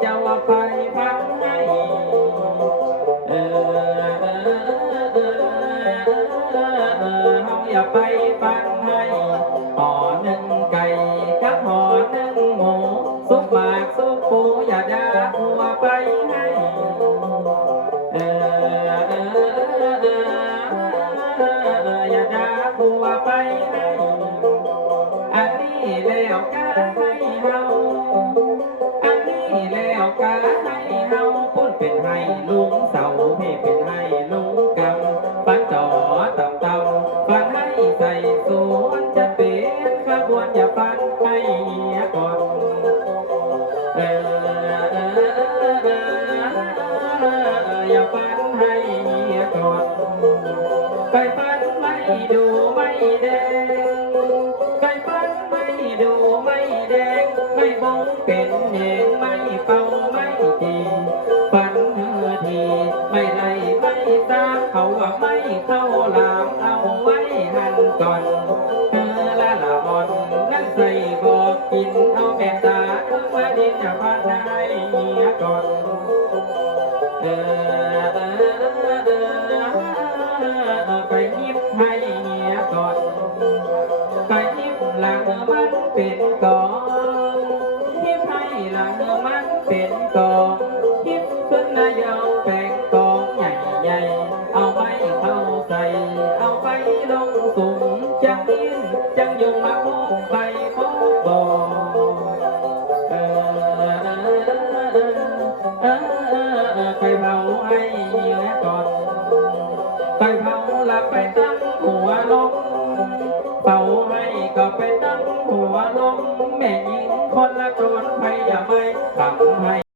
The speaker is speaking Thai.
เจ้าไปพักให้เอเฮาอย่าไปฟังให้ห่อหนึ่งไก่กับห่อหนึ่งหมูซุปหมากซุปปูอย่าด่าหัวไปให้เออย่าด่าหัวไปให้อันนี้แล้วกาให้เฮาอันนี้แล้วกาให้เฮาพุ่นเป็นให้ลุงเสาเพ่เป็นให้ลุงกำปันต่อต่ำปันให้ใส่สวนจะเป็นขบวนอย่าปันให้ก่อนอย่าปันให้ก่อนไปปันไม่ดูไม่แดงไปปันไม่ดูไม่แดงไม่บงเป็นแหงไม่เป่าไม่ตีปันทีไม่ไล่ไม่ตามเขาว่าไม่เข้าหลามเอาไว้หันก่อนละละอ่อนนั่นใส่บอกกินเอาแม่ตาว่าดินจะพันให้ก่อนไปยิบให้ก่อนไปยิบหลังมันเป็นกองยิบให้หลังมันเป็นกองยิบขึ้นนายเอาแปลงกองใหญ่ๆเอาไม้เข้าใส่เอาไปลงสุ่มจังยินจังยงมาพบไปพบบ่ไปเผาให้ก่อนไปเผาละไปตั้งหัวลงเป่าให้ก็ไปตั้งหัวลงแม่หญิงคนละคนไปอย่าไม่ทำให้